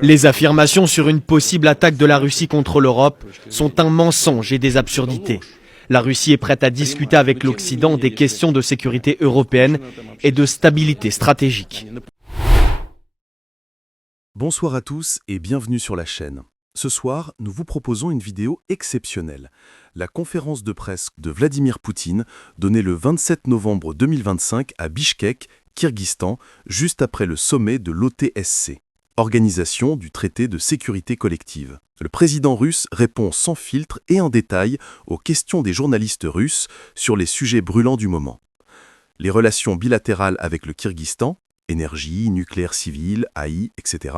Les affirmations sur une possible attaque de la Russie contre l'Europe sont un mensonge et des absurdités. La Russie est prête à discuter avec l'Occident des questions de sécurité européenne et de stabilité stratégique. Bonsoir à tous et bienvenue sur la chaîne. Ce soir, nous vous proposons une vidéo exceptionnelle. La conférence de presse de Vladimir Poutine, donnée le 27 novembre 2025 à Bichkek, Kirghizistan, juste après le sommet de l'OTSC, Organisation du traité de sécurité collective. Le président russe répond sans filtre et en détail aux questions des journalistes russes sur les sujets brûlants du moment. Les relations bilatérales avec le Kirghizistan, énergie, nucléaire civil, AI, etc.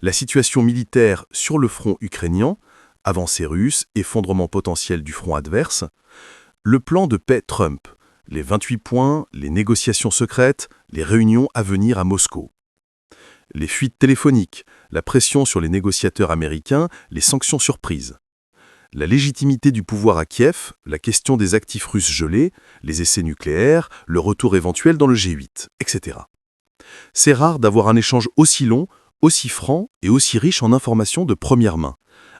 La situation militaire sur le front ukrainien, avancée russe, effondrement potentiel du front adverse. Le plan de paix Trump, les 28 points, les négociations secrètes, les réunions à venir à Moscou. Les fuites téléphoniques, la pression sur les négociateurs américains, les sanctions surprises. La légitimité du pouvoir à Kiev, la question des actifs russes gelés, les essais nucléaires, le retour éventuel dans le G8, etc. C'est rare d'avoir un échange aussi long, aussi franc et aussi riche en informations de première main.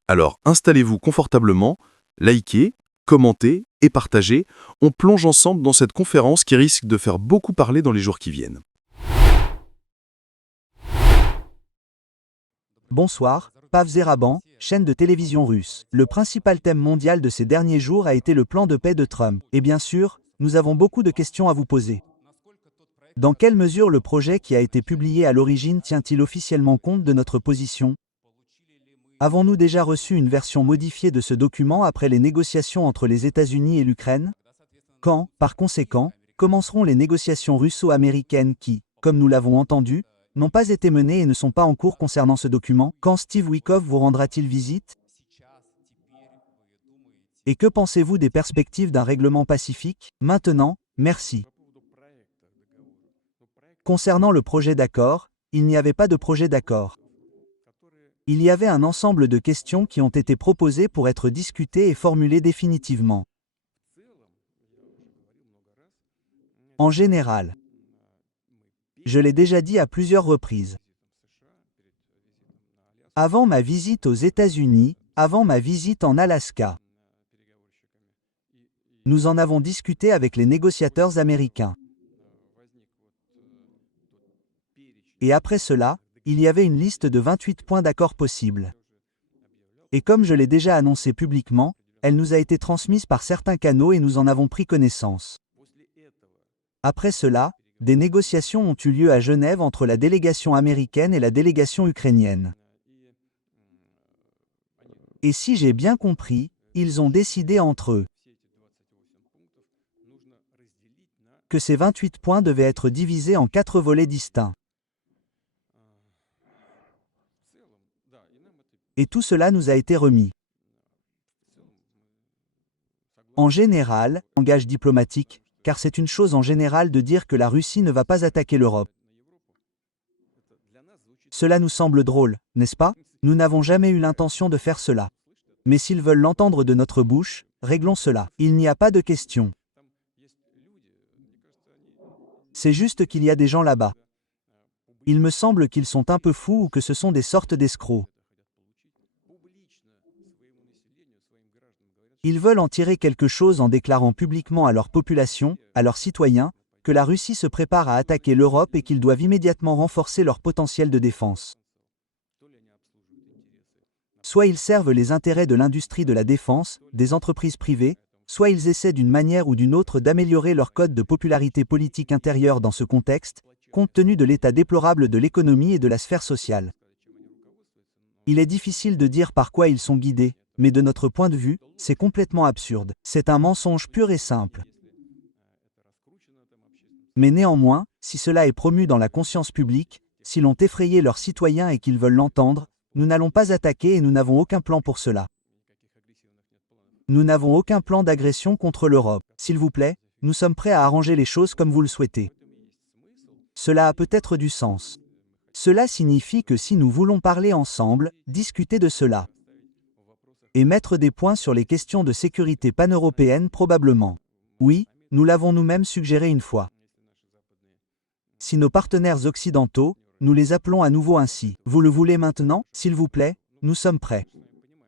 Alors installez-vous confortablement, likez, commentez et partagez. On plonge ensemble dans cette conférence qui risque de faire beaucoup parler dans les jours qui viennent. Bonsoir, Pav Zeraban, chaîne de télévision russe. Le principal thème mondial de ces derniers jours a été le plan de paix de Trump. Et bien sûr, nous avons beaucoup de questions à vous poser. Dans quelle mesure le projet qui a été publié à l'origine tient-il officiellement compte de notre position? Avons-nous déjà reçu une version modifiée de ce document après les négociations entre les États-Unis et l'Ukraine? Quand, par conséquent, commenceront les négociations russo-américaines qui, comme nous l'avons entendu, n'ont pas été menées et ne sont pas en cours concernant ce document? Quand Steve Witkoff vous rendra-t-il visite? Et que pensez-vous des perspectives d'un règlement pacifique? Maintenant, merci. Concernant le projet d'accord, il n'y avait pas de projet d'accord. Il y avait un ensemble de questions qui ont été proposées pour être discutées et formulées définitivement. En général, je l'ai déjà dit à plusieurs reprises. Avant ma visite aux États-Unis, avant ma visite en Alaska, nous en avons discuté avec les négociateurs américains. Et après cela, il y avait une liste de 28 points d'accord possibles. Et comme je l'ai déjà annoncé publiquement, elle nous a été transmise par certains canaux et nous en avons pris connaissance. Après cela, des négociations ont eu lieu à Genève entre la délégation américaine et la délégation ukrainienne. Et si j'ai bien compris, ils ont décidé entre eux que ces 28 points devaient être divisés en 4 volets distincts. Et tout cela nous a été remis. En général, langage diplomatique, car c'est une chose en général de dire que la Russie ne va pas attaquer l'Europe. Cela nous semble drôle, n'est-ce pas? Nous n'avons jamais eu l'intention de faire cela. Mais s'ils veulent l'entendre de notre bouche, réglons cela. Il n'y a pas de question. C'est juste qu'il y a des gens là-bas. Il me semble qu'ils sont un peu fous ou que ce sont des sortes d'escrocs. Ils veulent en tirer quelque chose en déclarant publiquement à leur population, à leurs citoyens, que la Russie se prépare à attaquer l'Europe et qu'ils doivent immédiatement renforcer leur potentiel de défense. Soit ils servent les intérêts de l'industrie de la défense, des entreprises privées, soit ils essaient d'une manière ou d'une autre d'améliorer leur code de popularité politique intérieure dans ce contexte, compte tenu de l'état déplorable de l'économie et de la sphère sociale. Il est difficile de dire par quoi ils sont guidés, mais de notre point de vue, c'est complètement absurde. C'est un mensonge pur et simple. Mais néanmoins, si cela est promu dans la conscience publique, si l'ont effrayé leurs citoyens et qu'ils veulent l'entendre, nous n'allons pas attaquer et nous n'avons aucun plan pour cela. Nous n'avons aucun plan d'agression contre l'Europe. S'il vous plaît, nous sommes prêts à arranger les choses comme vous le souhaitez. Cela a peut-être du sens. Cela signifie que si nous voulons parler ensemble, discuter de cela. Et mettre des points sur les questions de sécurité pan-européenne probablement. Oui, nous l'avons nous-mêmes suggéré une fois. Si nos partenaires occidentaux, nous les appelons à nouveau ainsi. Vous le voulez maintenant, s'il vous plaît? Nous sommes prêts.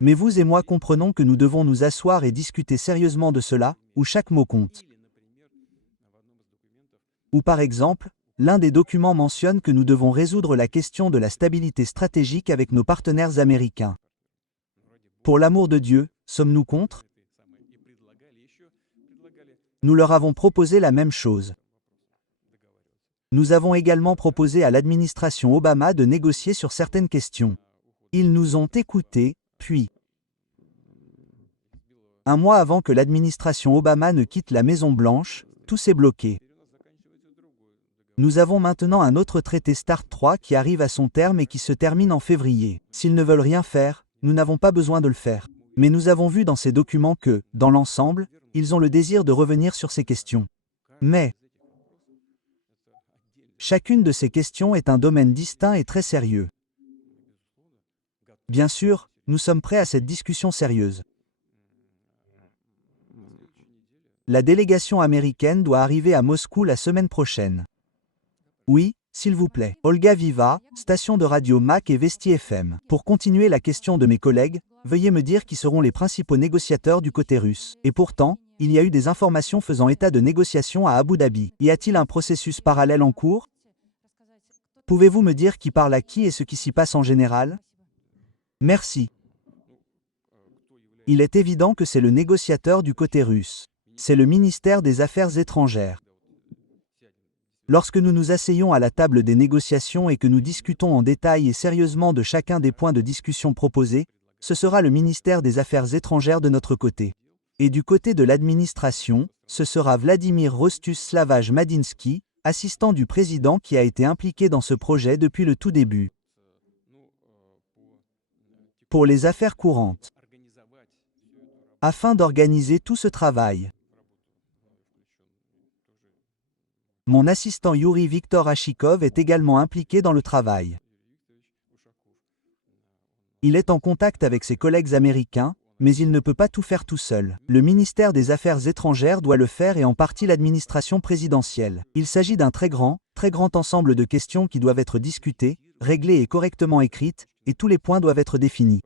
Mais vous et moi comprenons que nous devons nous asseoir et discuter sérieusement de cela, où chaque mot compte. Ou par exemple, l'un des documents mentionne que nous devons résoudre la question de la stabilité stratégique avec nos partenaires américains. Pour l'amour de Dieu, sommes-nous contre? Nous leur avons proposé la même chose. Nous avons également proposé à l'administration Obama de négocier sur certaines questions. Ils nous ont écoutés, puis, un mois avant que l'administration Obama ne quitte la Maison-Blanche, tout s'est bloqué. Nous avons maintenant un autre traité START 3 qui arrive à son terme et qui se termine en février. S'ils ne veulent rien faire, nous n'avons pas besoin de le faire. Mais nous avons vu dans ces documents que, dans l'ensemble, ils ont le désir de revenir sur ces questions. Mais chacune de ces questions est un domaine distinct et très sérieux. Bien sûr, nous sommes prêts à cette discussion sérieuse. La délégation américaine doit arriver à Moscou la semaine prochaine. Oui, s'il vous plaît. Olga Viva, station de radio MAC et Vesti FM. Pour continuer la question de mes collègues, veuillez me dire qui seront les principaux négociateurs du côté russe. Et pourtant, il y a eu des informations faisant état de négociations à Abu Dhabi. Y a-t-il un processus parallèle en cours? Pouvez-vous me dire qui parle à qui et ce qui s'y passe en général? Merci. Il est évident que c'est le négociateur du côté russe. C'est le ministère des Affaires étrangères. Lorsque nous nous asseyons à la table des négociations et que nous discutons en détail et sérieusement de chacun des points de discussion proposés, ce sera le ministère des Affaires étrangères de notre côté. Et du côté de l'administration, ce sera Vladimir Rostus-Slavaj-Madinsky, assistant du président qui a été impliqué dans ce projet depuis le tout début. Pour les affaires courantes. Afin d'organiser tout ce travail. Mon assistant Yuri Viktor Ashikov est également impliqué dans le travail. Il est en contact avec ses collègues américains, mais il ne peut pas tout faire tout seul. Le ministère des Affaires étrangères doit le faire et en partie l'administration présidentielle. Il s'agit d'un très grand ensemble de questions qui doivent être discutées, réglées et correctement écrites, et tous les points doivent être définis.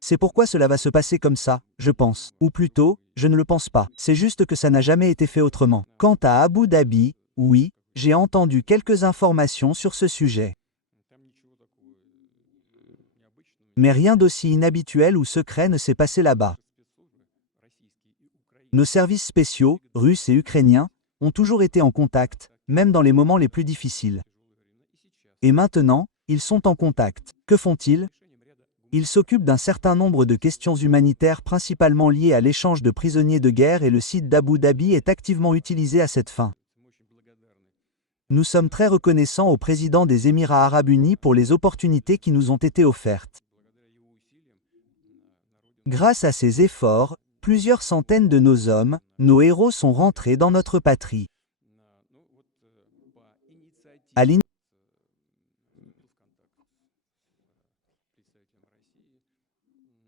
C'est pourquoi cela va se passer comme ça, je pense. Ou plutôt, je ne le pense pas. C'est juste que ça n'a jamais été fait autrement. Quant à Abu Dhabi, oui, j'ai entendu quelques informations sur ce sujet. Mais rien d'aussi inhabituel ou secret ne s'est passé là-bas. Nos services spéciaux, russes et ukrainiens, ont toujours été en contact, même dans les moments les plus difficiles. Et maintenant, ils sont en contact. Que font-ils? Ils s'occupent d'un certain nombre de questions humanitaires principalement liées à l'échange de prisonniers de guerre et le site d'Abu Dhabi est activement utilisé à cette fin. Nous sommes très reconnaissants au président des Émirats arabes unis pour les opportunités qui nous ont été offertes. Grâce à ces efforts, plusieurs centaines de nos hommes, nos héros sont rentrés dans notre patrie.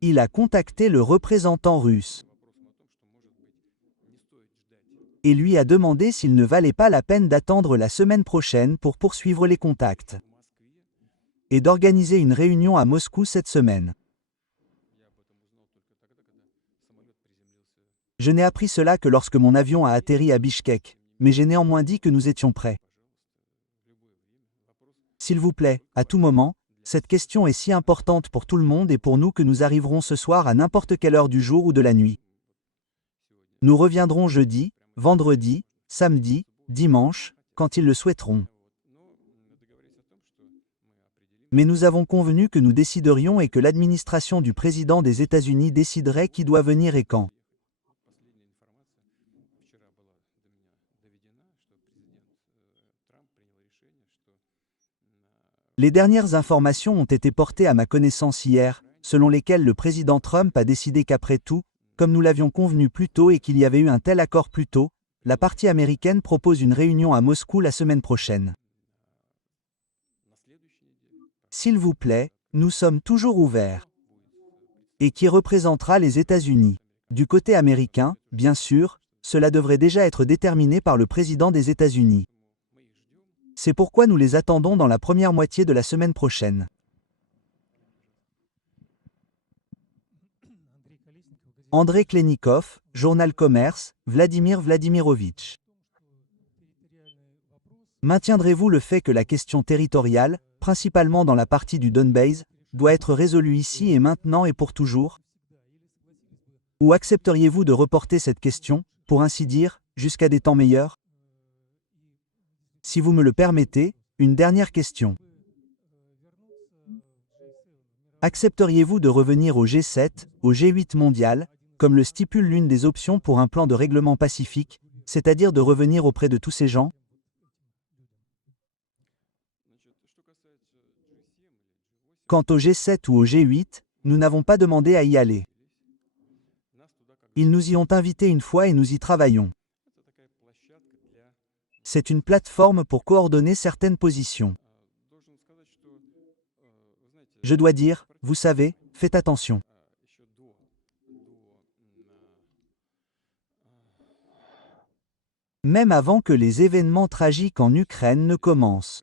Il a contacté le représentant russe et lui a demandé s'il ne valait pas la peine d'attendre la semaine prochaine pour poursuivre les contacts et d'organiser une réunion à Moscou cette semaine. Je n'ai appris cela que lorsque mon avion a atterri à Bichkek, mais j'ai néanmoins dit que nous étions prêts. S'il vous plaît, à tout moment, cette question est si importante pour tout le monde et pour nous que nous arriverons ce soir à n'importe quelle heure du jour ou de la nuit. Nous reviendrons jeudi, vendredi, samedi, dimanche, quand ils le souhaiteront. Mais nous avons convenu que nous déciderions et que l'administration du président des États-Unis déciderait qui doit venir et quand. Les dernières informations ont été portées à ma connaissance hier, selon lesquelles le président Trump a décidé qu'après tout, comme nous l'avions convenu plus tôt et qu'il y avait eu un tel accord plus tôt, la partie américaine propose une réunion à Moscou la semaine prochaine. S'il vous plaît, nous sommes toujours ouverts. Et qui représentera les États-Unis? Du côté américain, bien sûr, cela devrait déjà être déterminé par le président des États-Unis. C'est pourquoi nous les attendons dans la première moitié de la semaine prochaine. André Klenikov, Journal Commerce, Vladimir Vladimirovitch. Maintiendrez-vous le fait que la question territoriale, principalement dans la partie du Donbass, doit être résolue ici et maintenant et pour toujours? Ou accepteriez-vous de reporter cette question, pour ainsi dire, jusqu'à des temps meilleurs? Si vous me le permettez, une dernière question. Accepteriez-vous de revenir au G7, au G8 mondial, comme le stipule l'une des options pour un plan de règlement pacifique, c'est-à-dire de revenir auprès de tous ces gens? Quant au G7 ou au G8, nous n'avons pas demandé à y aller. Ils nous y ont invités une fois et nous y travaillons. C'est une plateforme pour coordonner certaines positions. Je dois dire, vous savez, faites attention. Même avant que les événements tragiques en Ukraine ne commencent.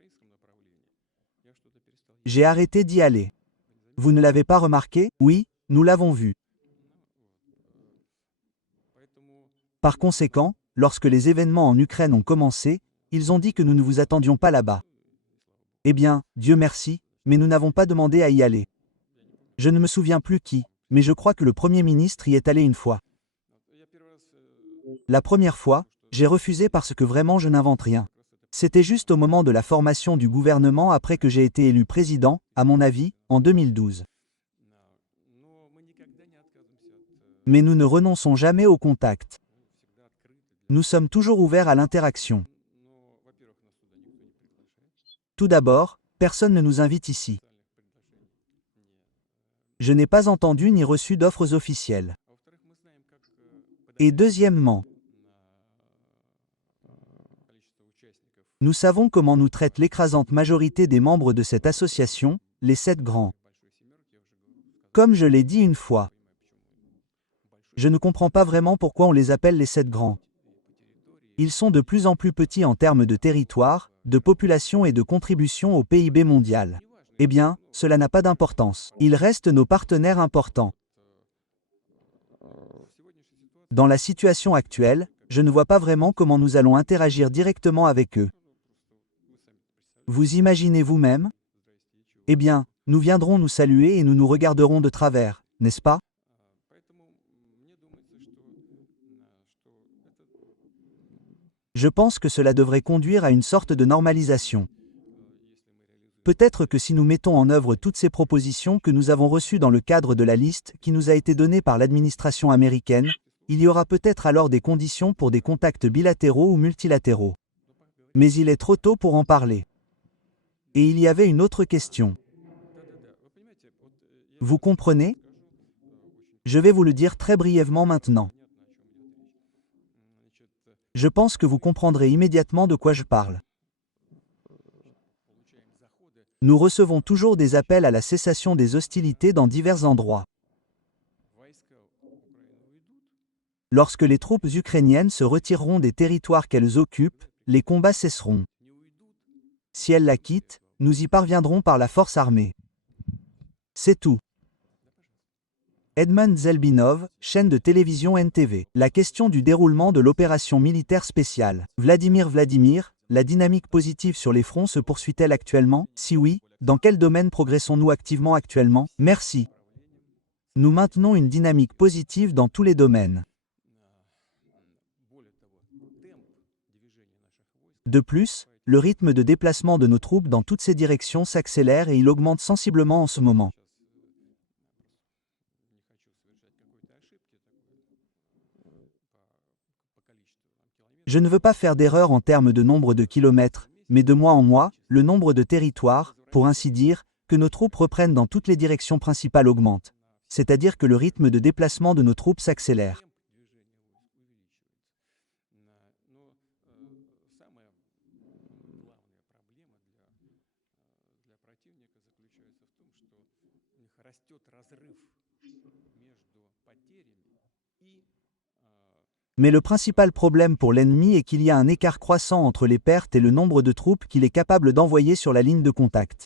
J'ai arrêté d'y aller. Vous ne l'avez pas remarqué? Oui, nous l'avons vu. Par conséquent, lorsque les événements en Ukraine ont commencé, ils ont dit que nous ne vous attendions pas là-bas. Eh bien, Dieu merci, mais nous n'avons pas demandé à y aller. Je ne me souviens plus qui, mais je crois que le Premier ministre y est allé une fois. La première fois, j'ai refusé parce que vraiment je n'invente rien. C'était juste au moment de la formation du gouvernement après que j'ai été élu président, à mon avis, en 2012. Mais nous ne renonçons jamais au contact. Nous sommes toujours ouverts à l'interaction. Tout d'abord, personne ne nous invite ici. Je n'ai pas entendu ni reçu d'offres officielles. Et deuxièmement, nous savons comment nous traite l'écrasante majorité des membres de cette association, les 7 grands. Comme je l'ai dit une fois, je ne comprends pas vraiment pourquoi on les appelle les 7 grands. Ils sont de plus en plus petits en termes de territoire, de population et de contribution au PIB mondial. Eh bien, cela n'a pas d'importance. Ils restent nos partenaires importants. Dans la situation actuelle, je ne vois pas vraiment comment nous allons interagir directement avec eux. Vous imaginez vous-même? Eh bien, nous viendrons nous saluer et nous nous regarderons de travers, n'est-ce pas? Je pense que cela devrait conduire à une sorte de normalisation. Peut-être que si nous mettons en œuvre toutes ces propositions que nous avons reçues dans le cadre de la liste qui nous a été donnée par l'administration américaine, il y aura peut-être alors des conditions pour des contacts bilatéraux ou multilatéraux. Mais il est trop tôt pour en parler. Et il y avait une autre question. Vous comprenez? Je vais vous le dire très brièvement maintenant. Je pense que vous comprendrez immédiatement de quoi je parle. Nous recevons toujours des appels à la cessation des hostilités dans divers endroits. Lorsque les troupes ukrainiennes se retireront des territoires qu'elles occupent, les combats cesseront. Si elles la quittent, nous y parviendrons par la force armée. C'est tout. Edmund Zelbinov, chaîne de télévision NTV. La question du déroulement de l'opération militaire spéciale. Vladimir, la dynamique positive sur les fronts se poursuit-elle actuellement? Si oui, dans quel domaine progressons-nous activement actuellement? Merci. Nous maintenons une dynamique positive dans tous les domaines. De plus, le rythme de déplacement de nos troupes dans toutes ces directions s'accélère et il augmente sensiblement en ce moment. Je ne veux pas faire d'erreur en termes de nombre de kilomètres, mais de mois en mois, le nombre de territoires, pour ainsi dire, que nos troupes reprennent dans toutes les directions principales augmente. C'est-à-dire que le rythme de déplacement de nos troupes s'accélère. Mais le principal problème pour l'ennemi est qu'il y a un écart croissant entre les pertes et le nombre de troupes qu'il est capable d'envoyer sur la ligne de contact.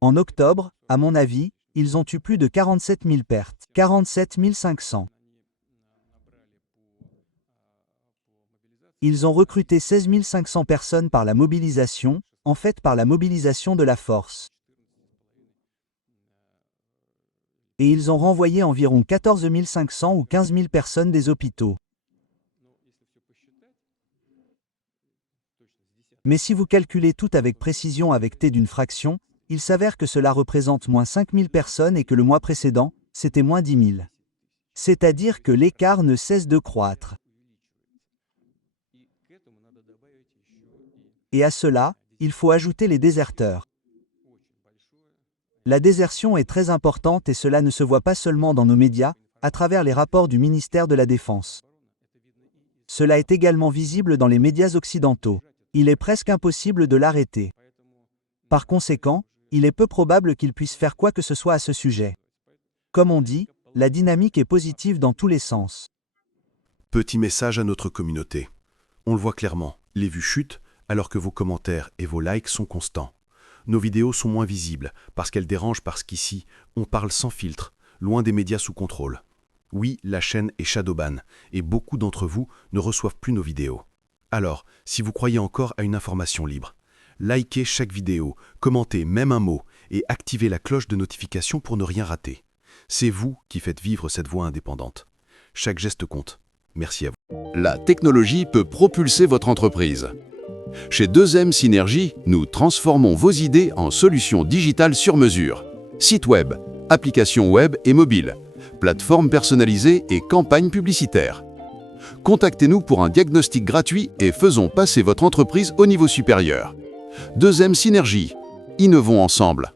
En octobre, à mon avis, ils ont eu plus de 47 000 pertes. 47 500. Ils ont recruté 16 500 personnes par la mobilisation, en fait par la mobilisation de la force. Et ils ont renvoyé environ 14 500 ou 15 000 personnes des hôpitaux. Mais si vous calculez tout avec précision avec t d'une fraction, il s'avère que cela représente moins 5 000 personnes et que le mois précédent, c'était moins 10 000. C'est-à-dire que l'écart ne cesse de croître. Et à cela, il faut ajouter les déserteurs. La désertion est très importante et cela ne se voit pas seulement dans nos médias, à travers les rapports du ministère de la Défense. Cela est également visible dans les médias occidentaux. Il est presque impossible de l'arrêter. Par conséquent, il est peu probable qu'il puisse faire quoi que ce soit à ce sujet. Comme on dit, la dynamique est positive dans tous les sens. Petit message à notre communauté. On le voit clairement, les vues chutent alors que vos commentaires et vos likes sont constants. Nos vidéos sont moins visibles parce qu'elles dérangent parce qu'ici, on parle sans filtre, loin des médias sous contrôle. Oui, la chaîne est shadowban et beaucoup d'entre vous ne reçoivent plus nos vidéos. Alors, si vous croyez encore à une information libre, likez chaque vidéo, commentez même un mot et activez la cloche de notification pour ne rien rater. C'est vous qui faites vivre cette voix indépendante. Chaque geste compte. Merci à vous. La technologie peut propulser votre entreprise. Chez 2M Synergie, nous transformons vos idées en solutions digitales sur mesure. Site web, applications web et mobile, plateformes personnalisées et campagnes publicitaires. Contactez-nous pour un diagnostic gratuit et faisons passer votre entreprise au niveau supérieur. 2M Synergie. Innovons ensemble.